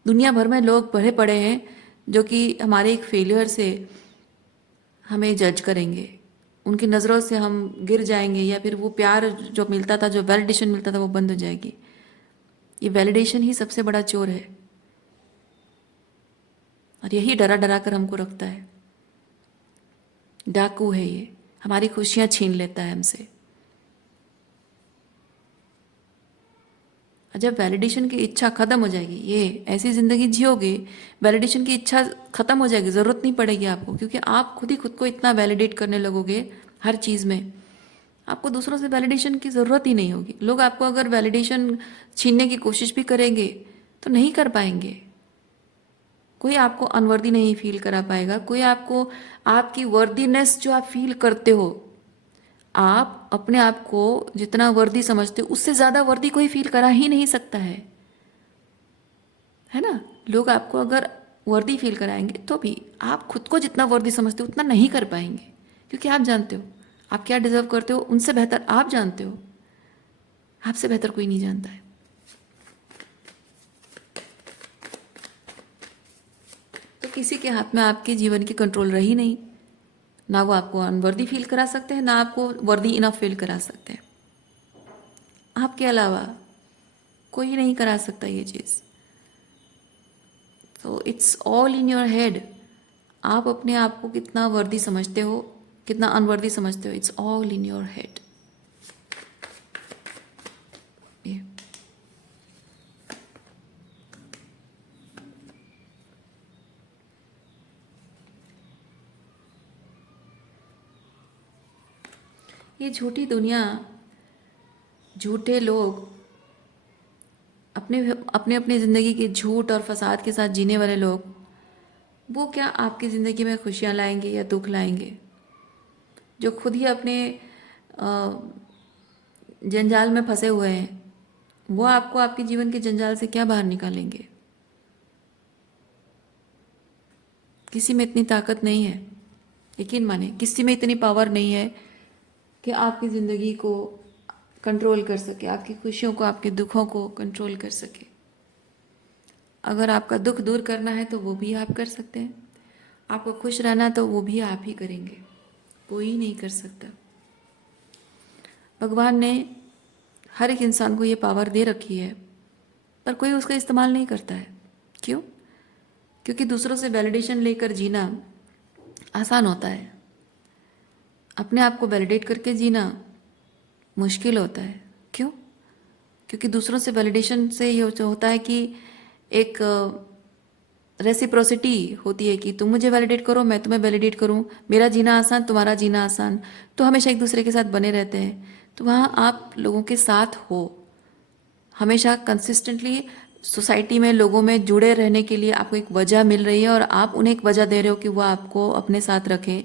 दुनिया भर में लोग भरे पड़े हैं जो कि हमारे एक फेलियर से हमें जज करेंगे, उनकी नज़रों से हम गिर जाएंगे, या फिर वो प्यार जो मिलता था, जो वैलिडेशन मिलता था, वो बंद हो जाएगी। ये वैलिडेशन ही सबसे बड़ा चोर है, और यही डरा डरा कर हमको रखता है। डाकू है ये, हमारी खुशियां छीन लेता है हमसे। और जब वैलिडेशन की इच्छा खत्म हो जाएगी, ये ऐसी जिंदगी जियोगे, वैलिडेशन की इच्छा खत्म हो जाएगी, जरूरत नहीं पड़ेगी आपको, क्योंकि आप खुद ही खुद को इतना वैलिडेट करने लगोगे हर चीज़ में, आपको दूसरों से वैलिडेशन की ज़रूरत ही नहीं होगी। लोग आपको अगर वैलिडेशन छीनने की कोशिश भी करेंगे तो नहीं कर पाएंगे। कोई आपको अनवर्दी नहीं फील करा पाएगा, कोई आपको, आपकी वर्दीनेस जो आप फील करते हो, आप अपने आप को जितना वर्दी समझते हो उससे ज़्यादा वर्दी कोई फील करा ही नहीं सकता है ना। लोग आपको अगर वर्दी फील कराएंगे तो भी आप खुद को जितना वर्दी समझते हो उतना नहीं कर पाएंगे, क्योंकि आप जानते हो आप क्या डिजर्व करते हो, उनसे बेहतर आप जानते हो, आपसे बेहतर कोई नहीं जानता है। तो किसी के हाथ में आपके जीवन की कंट्रोल रही नहीं, ना वो आपको अनवर्दी फील करा सकते हैं, ना आपको वर्दी इनफ फील करा सकते हैं। आपके अलावा कोई नहीं करा सकता ये चीज़। तो it's all in your head. आप अपने आप को कितना वर्दी समझते हो, कितना अनवर्दी समझते हो, it's all in your head. ये झूठी दुनिया, झूठे लोग, अपने अपने अपनी ज़िंदगी के झूठ और फसाद के साथ जीने वाले लोग, वो क्या आपकी ज़िंदगी में खुशियाँ लाएंगे या दुख लाएंगे? जो खुद ही अपने जंजाल में फंसे हुए हैं, वो आपको आपके जीवन के जंजाल से क्या बाहर निकालेंगे? किसी में इतनी ताकत नहीं है, यकीन माने किसी में इतनी पावर नहीं है कि आपकी ज़िंदगी को कंट्रोल कर सके, आपकी खुशियों को, आपके दुखों को कंट्रोल कर सके। अगर आपका दुख दूर करना है तो वो भी आप कर सकते हैं, आपको खुश रहना तो वो भी आप ही करेंगे, कोई नहीं कर सकता। भगवान ने हर एक इंसान को ये पावर दे रखी है, पर कोई उसका इस्तेमाल नहीं करता है। क्यों? क्योंकि दूसरों से वैलिडेशन लेकर जीना आसान होता है, अपने आप को वैलिडेट करके जीना मुश्किल होता है। क्यों? क्योंकि दूसरों से वैलिडेशन से ये होता है कि एक रेसिप्रोसिटी होती है कि तुम मुझे वैलिडेट करो, मैं तुम्हें वैलिडेट करूं, मेरा जीना आसान, तुम्हारा जीना आसान, तो हमेशा एक दूसरे के साथ बने रहते हैं। तो वहाँ आप लोगों के साथ हो, हमेशा कंसिस्टेंटली सोसाइटी में लोगों में जुड़े रहने के लिए आपको एक वजह मिल रही है और आप उन्हें एक वजह दे रहे हो कि वो आपको अपने साथ रखें,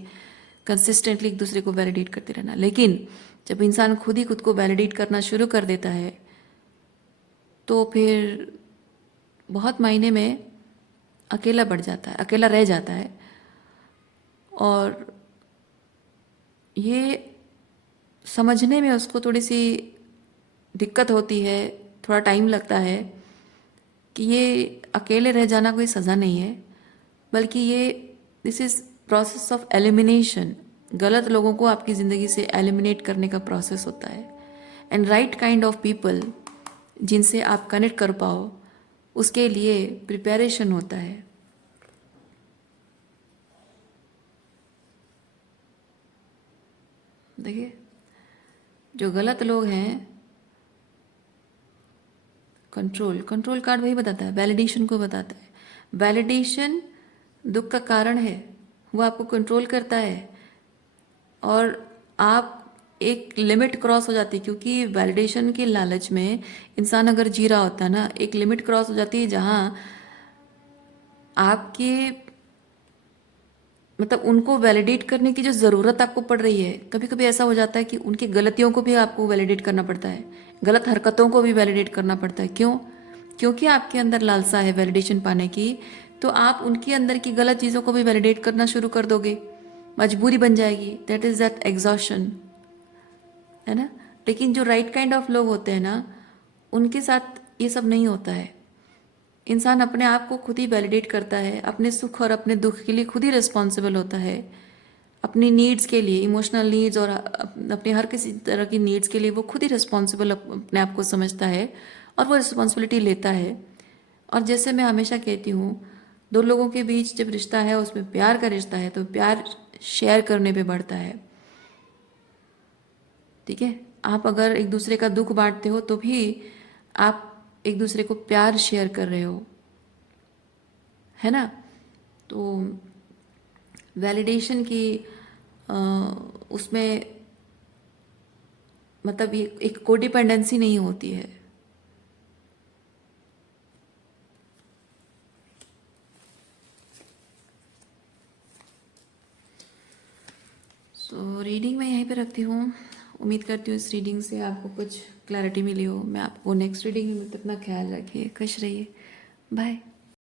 कंसिस्टेंटली एक दूसरे को वैलिडेट करते रहना। लेकिन जब इंसान खुद ही खुद को वैलिडेट करना शुरू कर देता है तो फिर बहुत मायने में अकेला बढ़ जाता है, अकेला रह जाता है। और ये समझने में उसको थोड़ी सी दिक्कत होती है, थोड़ा टाइम लगता है कि ये अकेले रह जाना कोई सज़ा नहीं है, बल्कि ये this is process of elimination. गलत लोगों को आपकी ज़िंदगी से एलिमिनेट करने का प्रोसेस होता है। And right kind of people जिनसे आप कनेक्ट कर पाओ, उसके लिए प्रिपरेशन होता है। देखिए, जो गलत लोग हैं, कंट्रोल कार्ड वही बताता है, वैलिडेशन को बताता है। वैलिडेशन दुख का कारण है, वो आपको कंट्रोल करता है और आप एक लिमिट क्रॉस हो जाती है, क्योंकि वैलिडेशन के लालच में इंसान अगर जी रहा होता है ना, एक लिमिट क्रॉस हो जाती है जहाँ आपके मतलब उनको वैलिडेट करने की जो ज़रूरत आपको पड़ रही है। कभी कभी ऐसा हो जाता है कि उनकी गलतियों को भी आपको वैलिडेट करना पड़ता है, गलत हरकतों को भी वैलिडेट करना पड़ता है। क्यों? क्योंकि आपके अंदर लालसा है वैलिडेशन पाने की, तो आप उनके अंदर की गलत चीज़ों को भी वैलिडेट करना शुरू कर दोगे, मजबूरी बन जाएगी। दैट इज़ दैट एग्जॉशन, है ना। लेकिन जो राइट काइंड ऑफ लोग होते हैं ना, उनके साथ ये सब नहीं होता है। इंसान अपने आप को खुद ही वैलिडेट करता है, अपने सुख और अपने दुख के लिए खुद ही रिस्पॉन्सिबल होता है, अपनी नीड्स के लिए, इमोशनल नीड्स और अपने हर किसी तरह की नीड्स के लिए वो खुद ही रिस्पॉन्सिबल अपने आप को समझता है और वो रिस्पॉन्सिबिलिटी लेता है। और जैसे मैं हमेशा कहती हूँ, दो लोगों के बीच जब रिश्ता है, उसमें प्यार का रिश्ता है, तो प्यार शेयर करने पे बढ़ता है। ठीक है, आप अगर एक दूसरे का दुख बांटते हो तो भी आप एक दूसरे को प्यार शेयर कर रहे हो, है ना। तो वैलिडेशन की उसमें मतलब ये एक कोडिपेंडेंसी नहीं होती है। सो रीडिंग मैं यहीं पे रखती हूँ। उम्मीद करती हूँ इस रीडिंग से आपको कुछ क्लैरिटी मिली हो। मैं आपको नेक्स्ट रीडिंग में, अपना ख्याल रखिए, खुश रहिए, बाय।